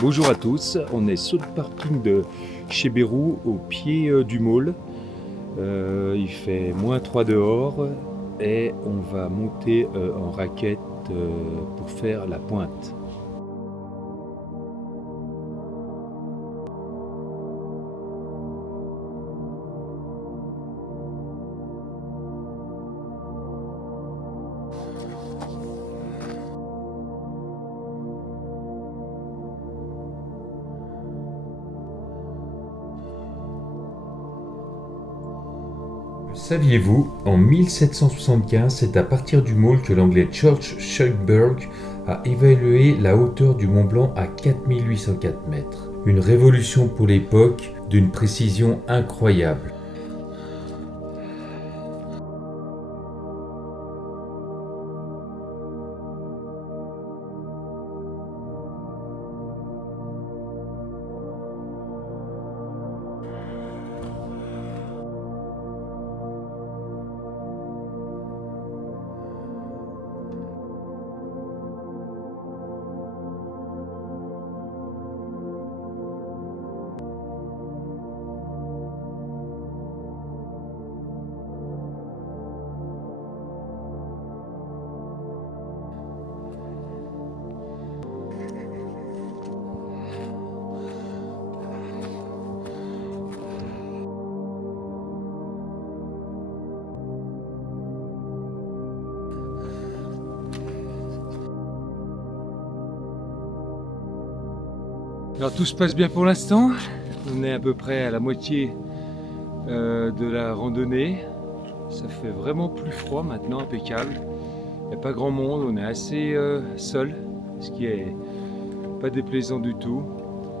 Bonjour à tous, on est sur le parking de Chébérou au pied du môle. Il fait -3 dehors et on va monter en raquette pour faire la pointe. Saviez-vous, en 1775, c'est à partir du môle que l'anglais George Shuckburgh a évalué la hauteur du Mont Blanc à 4804 mètres. Une révolution pour l'époque, d'une précision incroyable. Alors tout se passe bien pour l'instant, on est à peu près à la moitié de la randonnée. Ça fait vraiment plus froid maintenant, impeccable. Il n'y a pas grand monde, on est assez seul, ce qui est pas déplaisant du tout.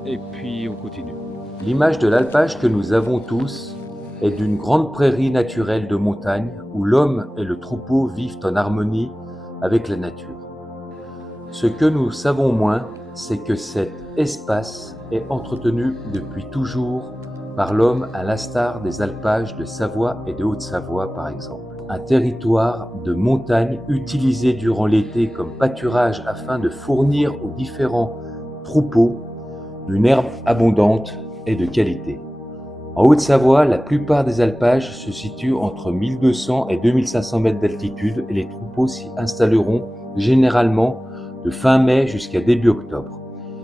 Et puis on continue. L'image de l'alpage que nous avons tous est d'une grande prairie naturelle de montagne où l'homme et le troupeau vivent en harmonie avec la nature. Ce que nous savons moins, c'est que cet espace est entretenu depuis toujours par l'homme à l'instar des alpages de Savoie et de Haute-Savoie par exemple. Un territoire de montagne utilisé durant l'été comme pâturage afin de fournir aux différents troupeaux une herbe abondante et de qualité. En Haute-Savoie, la plupart des alpages se situent entre 1200 et 2500 mètres d'altitude et les troupeaux s'y installeront généralement de fin mai jusqu'à début octobre.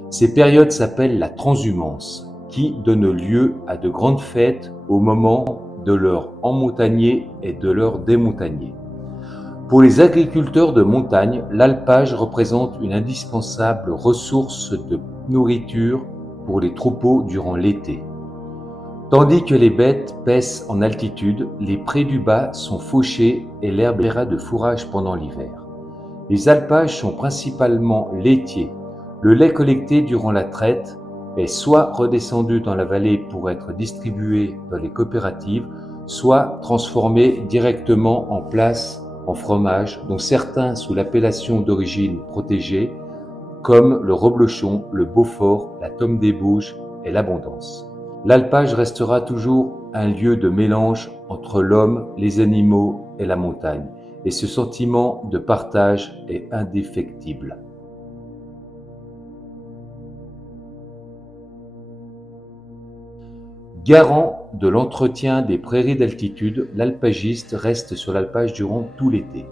Ces périodes s'appellent la transhumance, qui donne lieu à de grandes fêtes au moment de leur emmontagner et de leur démontagner. Pour les agriculteurs de montagne, l'alpage représente une indispensable ressource de nourriture pour les troupeaux durant l'été. Tandis que les bêtes paissent en altitude, les prés du bas sont fauchés et l'herbe ira de fourrage pendant l'hiver. Les alpages sont principalement laitiers. Le lait collecté durant la traite est soit redescendu dans la vallée pour être distribué dans les coopératives, soit transformé directement en place en fromage, dont certains sous l'appellation d'origine protégée, comme le reblochon, le beaufort, la tome des Bouges et l'abondance. L'alpage restera toujours un lieu de mélange entre l'homme, les animaux et la montagne, et ce sentiment de partage est indéfectible. Garant de l'entretien des prairies d'altitude, l'alpagiste reste sur l'alpage durant tout l'été.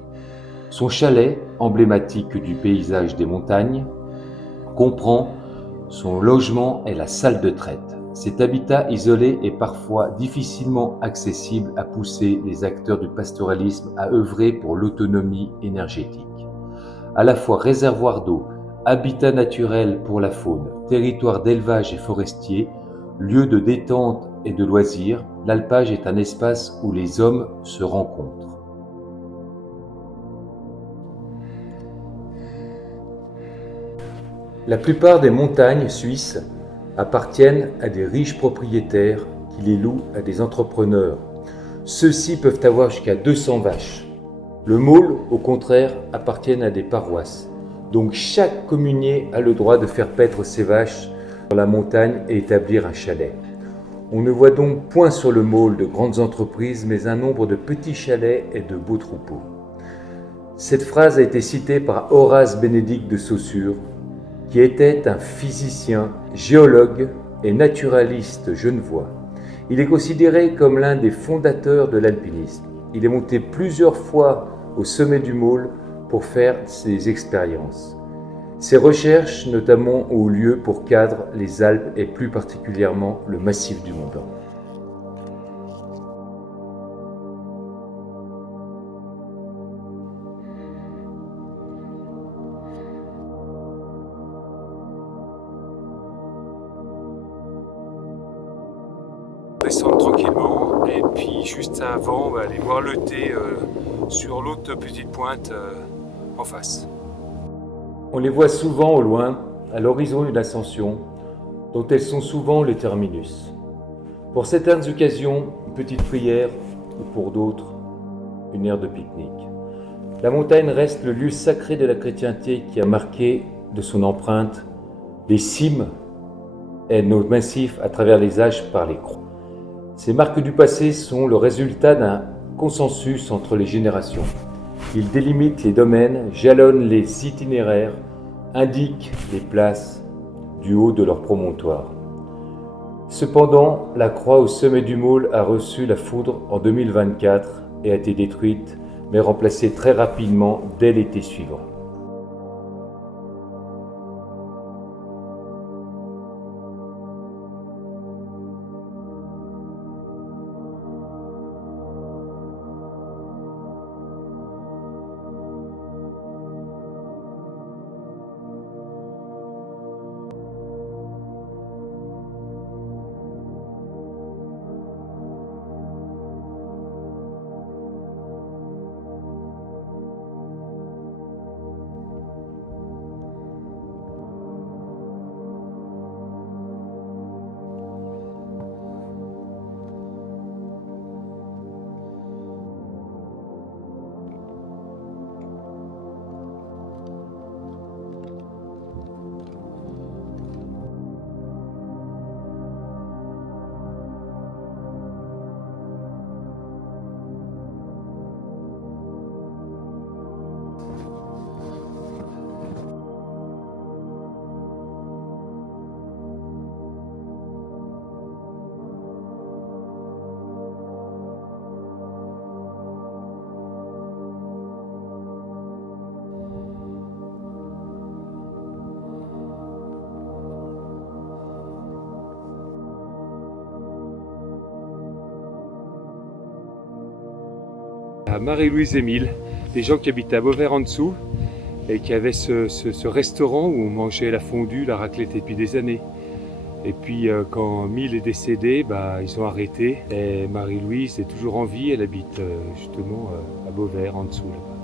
Son chalet, emblématique du paysage des montagnes, comprend son logement et la salle de traite. Cet habitat isolé est parfois difficilement accessible à pousser les acteurs du pastoralisme à œuvrer pour l'autonomie énergétique. À la fois réservoir d'eau, habitat naturel pour la faune, territoire d'élevage et forestier, lieu de détente et de loisirs, l'alpage est un espace où les hommes se rencontrent. La plupart des montagnes suisses appartiennent à des riches propriétaires qui les louent à des entrepreneurs. Ceux-ci peuvent avoir jusqu'à 200 vaches. Le môle, au contraire, appartient à des paroisses. Donc chaque communier a le droit de faire paître ses vaches dans la montagne et établir un chalet. On ne voit donc point sur le môle de grandes entreprises, mais un nombre de petits chalets et de beaux troupeaux. Cette phrase a été citée par Horace Bénédict de Saussure, qui était un physicien, géologue et naturaliste genevois. Il est considéré comme l'un des fondateurs de l'alpinisme. Il est monté plusieurs fois au sommet du Maule pour faire ses expériences. Ses recherches notamment ont eu lieu pour cadre les Alpes et plus particulièrement le massif du Mont Blanc. Descendre tranquillement et puis juste avant on va aller voir le thé sur l'autre petite pointe en face. On les voit souvent au loin, à l'horizon d'une ascension, dont elles sont souvent le terminus. Pour certaines occasions, une petite prière, ou pour d'autres, une aire de pique-nique. La montagne reste le lieu sacré de la chrétienté qui a marqué de son empreinte les cimes et nos massifs à travers les âges par les croix. Ces marques du passé sont le résultat d'un consensus entre les générations. Ils délimitent les domaines, jalonnent les itinéraires, indiquent les places du haut de leur promontoire. Cependant, la croix au sommet du Maule a reçu la foudre en 2024 et a été détruite, mais remplacée très rapidement dès l'été suivant. À Marie-Louise Émile, des gens qui habitent à Beauvert en dessous et qui avaient ce restaurant où on mangeait la fondue, la raclette depuis des années. Et puis quand Mille est décédé, ils ont arrêté et Marie-Louise est toujours en vie, elle habite justement à Beauvert en dessous. Là-bas.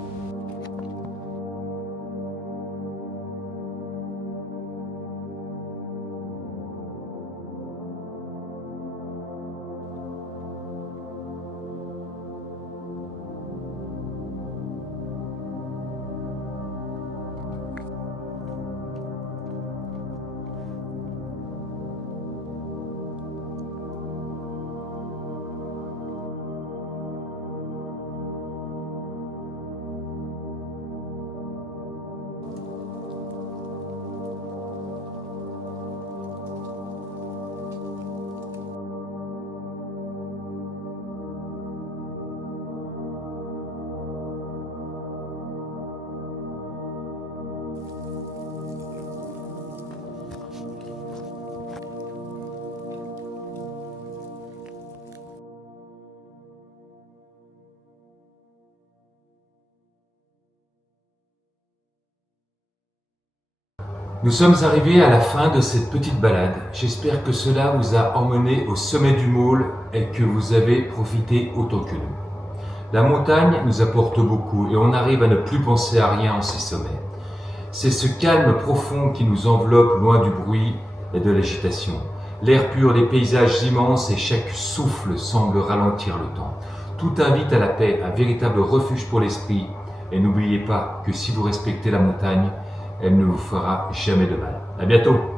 Nous sommes arrivés à la fin de cette petite balade. J'espère que cela vous a emmené au sommet du Maule et que vous avez profité autant que nous. La montagne nous apporte beaucoup et on arrive à ne plus penser à rien en ces sommets. C'est ce calme profond qui nous enveloppe loin du bruit et de l'agitation. L'air pur, les paysages immenses et chaque souffle semble ralentir le temps. Tout invite à la paix, un véritable refuge pour l'esprit. Et n'oubliez pas que si vous respectez la montagne, elle ne vous fera jamais de mal. À bientôt!